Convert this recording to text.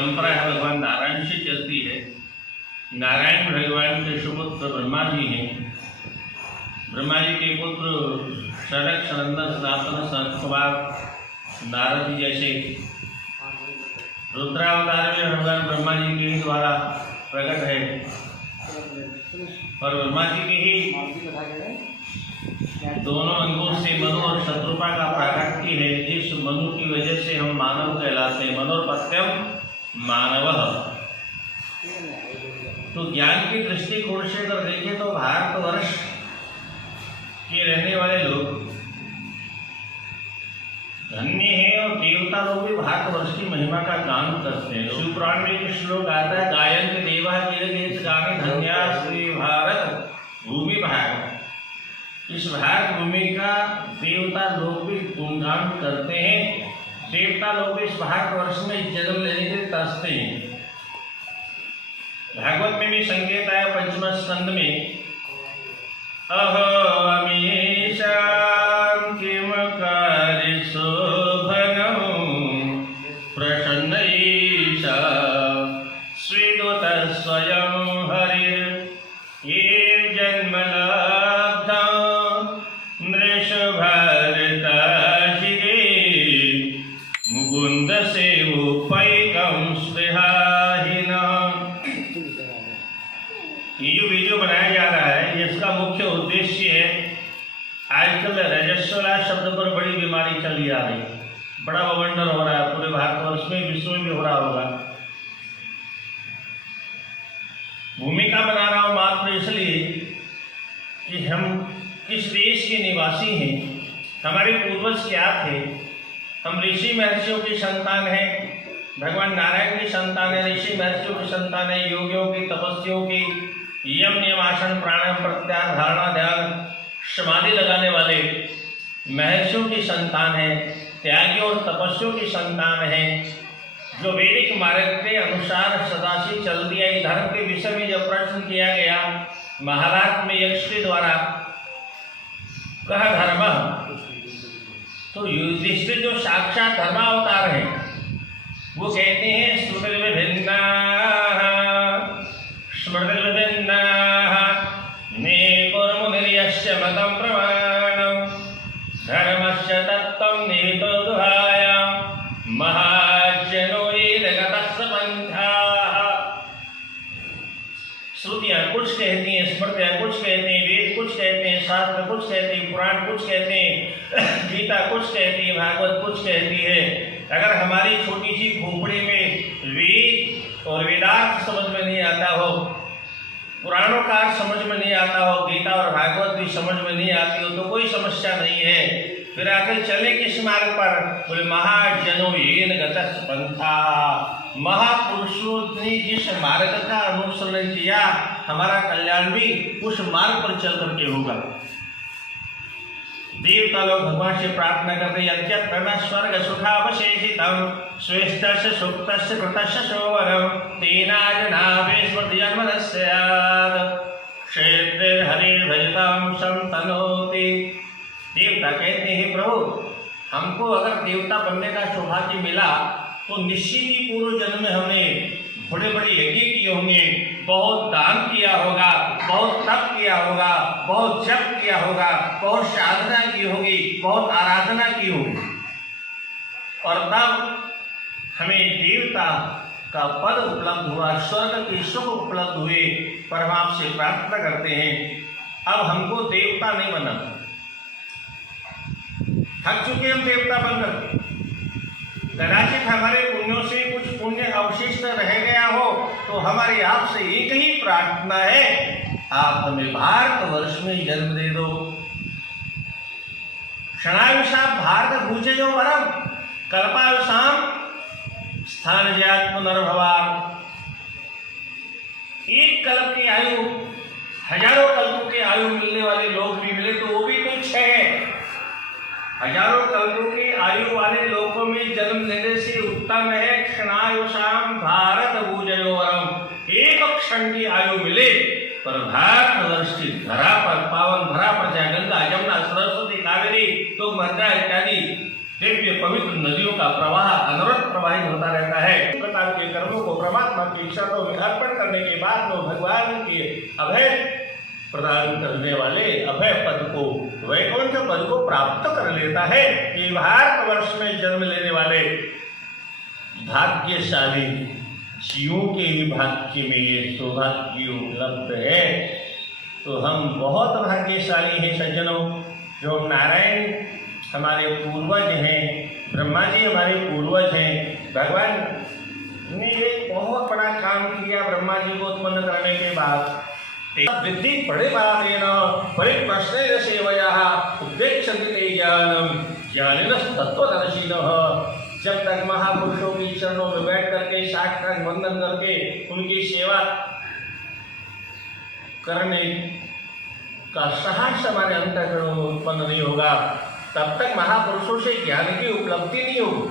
परंपरा है भगवान नारायण से चलती है। नारायण भगवान के सुपुत्र ब्रह्मा जी हैं। ब्रह्मा जी के पुत्र शरक, सनंदन, सनातन, सनत कुमार, नारद जी जैसे रुद्रावतार में भगवान ब्रह्मा जी के ही द्वारा प्रकट है और ब्रह्मा जी के ही दोनों अंगों से मनु और शत्रुपा का प्राकट्य है, जिस मनु की वजह से हम मानव कहलाते हैं। मनोरपत्यम मानव। तो ज्ञान की दृष्टिकोण से अगर देखें तो भारतवर्ष के रहने वाले लोग धन्य हैं और देवता लोग भी भारतवर्ष की महिमा का गान करते हैं। शिवपुराण में एक श्लोक आता है, गायन देवा गिर गाने धन्या श्री भारत भूमि भाग। इस भारत भूमि का देवता लोग भी गुणगान करते हैं। देवता लोग भी इस भारतवर्ष में जन्म लेने के लिए तरसते हैं। भागवत में भी संकेत आया पंचम स्कंद में, अहो अमीशा किम कार्य शोभनम प्रसन्न ईशा स्वीदुत स्वयं हरिर् ये जन्म लब्धा नृष भारताशिरे मुकुंद सेवोपैकं स्पृहाहीना। ये जो वीडियो बनाया जा रहा है, इसका मुख्य उद्देश्य है, आजकल रजस्वला शब्द पर बड़ी बीमारी चली आ रही है। बड़ा अवंडर हो रहा है पूरे भारतवर्ष में, विश्व में भी हो रहा होगा। भूमिका बना रहा हूँ मात्र इसलिए कि हम किस देश के निवासी हैं, हमारे पूर्वज क्या थे। हम ऋषि महर्षियों की संतान हैं, भगवान नारायण की संतान है, ऋषि महर्षियों की संतान है, योगियों की, तपस्वियों की, यम नियम आसन प्राणायाम प्रत्याहार धारणा ध्यान समाधि लगाने वाले महर्षियों की संतान है, त्यागियों और तपस्वियों की संतान है, जो वैदिक मार्ग के अनुसार सदासी चल दिया। इस धर्म के विषय में जब प्रश्न किया गया महाभारत में यक्ष के द्वारा, कह धर्म, तो युधिष्ठिर जो साक्षात धर्मावतार है वो कहते हैं स्मृतिर्विभिन्ना स्मृतिर्विभिन्ना नेकुर्मुनिर्यस्य मतं प्रमाणं धर्मस्य तत्त्वं निहितो दुहायां महाजनो येनगतस्य पंथाः। श्रुतियाँ कुछ कहती हैं, स्मृतियाँ कुछ कहती हैं, वेद कुछ कहते हैं, शास्त्र कुछ कहते हैं, पुराण कुछ कहते हैं, गीता कुछ कहती है, भागवत कुछ कहती है। अगर हमारी छोटी सी खोपड़ी में वेद और वेदार्थ समझ में नहीं आता हो, पुराणों का समझ में नहीं आता हो, गीता और भागवत भी समझ में नहीं आती हो, तो कोई समस्या नहीं है। फिर आखिर चले किस मार्ग पर? बोले महाजनो येन गतस्य पंथा। महापुरुषों ने जिस मार्ग का अनुसरण किया, हमारा कल्याण भी उस मार्ग पर चल करके होगा। देवता लोग भगवान से प्रार्थना करते, यद्यत्र स्वर्ग सुखावशेषितं श्रेष्ठस्य सुप्तस्य कृतस्य सोवरं तेनाजनाभे स्मृतिजन्मनः स्यात् क्षेत्रे हरिर्भजतां संतनोति। देवता कहते हैं, प्रभु हमको अगर देवता बनने का सौभाग्य मिला तो निश्चित ही पूर्व जन्म में हमने बड़े बड़े यज्ञ किए होंगे, बहुत दान किया होगा, बहुत तप किया होगा, बहुत जप किया होगा, बहुत साधना की होगी, बहुत आराधना की होगी, और तब हमें देवता का पद उपलब्ध हुआ, स्वर्ग के सुख उपलब्ध हुए। पर हम आपसे प्रार्थना करते हैं, अब हमको देवता नहीं बनना। थक चुके हम देवता बनकर। कदाचित हमारे पुण्यों से कुछ पुण्य अवशिष्ट रह गया हो तो हमारी आपसे एक ही प्रार्थना है, आप हमें भारतवर्ष में जन्म दे दो। क्षणायुषा भारत भूजे जो परम कल्पायुषाम स्थान ज्ञात पुनर्भवान। एक कल्प की आयु, हजारों कल्पों की आयु मिलने वाले लोग भी मिले तो वो भी तुच्छ है। हजारों कल्पों की आयु वाले लोगों में जन्म लेने से उत्तम है क्षणायुषाम भारत भूजयोवरम। एक क्षण की आयु मिले पर भारतवर्ष की धरा पर, पावन धरा पर, चाहे गंगा, यमुना, सरस्वती, कावेरी, तुंगभद्रा इत्यादि दिव्य पवित्र नदियों का प्रवाह अनवरत प्रवाहित होता रहता है। इस प्रकार के कर्मों को परमात्मा के चरणों में अर्पण करने के बाद में भगवान के अभय प्रदान करने वाले अभय पद को, वैकुंठ पद को प्राप्त कर लेता है। ये भारतवर्ष में जन्म लेने वाले भाग्यशाली जीवों के ही भाग्य में ये सौभाग्य उपलब्ध है। तो हम बहुत भाग्यशाली हैं सज्जनों, जो नारायण हमारे पूर्वज हैं, ब्रह्मा जी हमारे पूर्वज हैं। भगवान ने एक बहुत बड़ा काम किया ब्रह्मा जी को उत्पन्न करने के बाद। विद्धि प्रणिपातेन परिप्रश्नेन सेवया उपदेक्षन्ति ते ज्ञानम ज्ञानिनः तत्त्वदर्शिनः। जब तक महापुरुषों के चरणों में बैठ करके साष्टांग वंदन करके उनकी सेवा करने का साहस हमारे अंतःकरण में उत्पन्न नहीं होगा, तब तक महापुरुषों से ज्ञान की उपलब्धि नहीं होगी।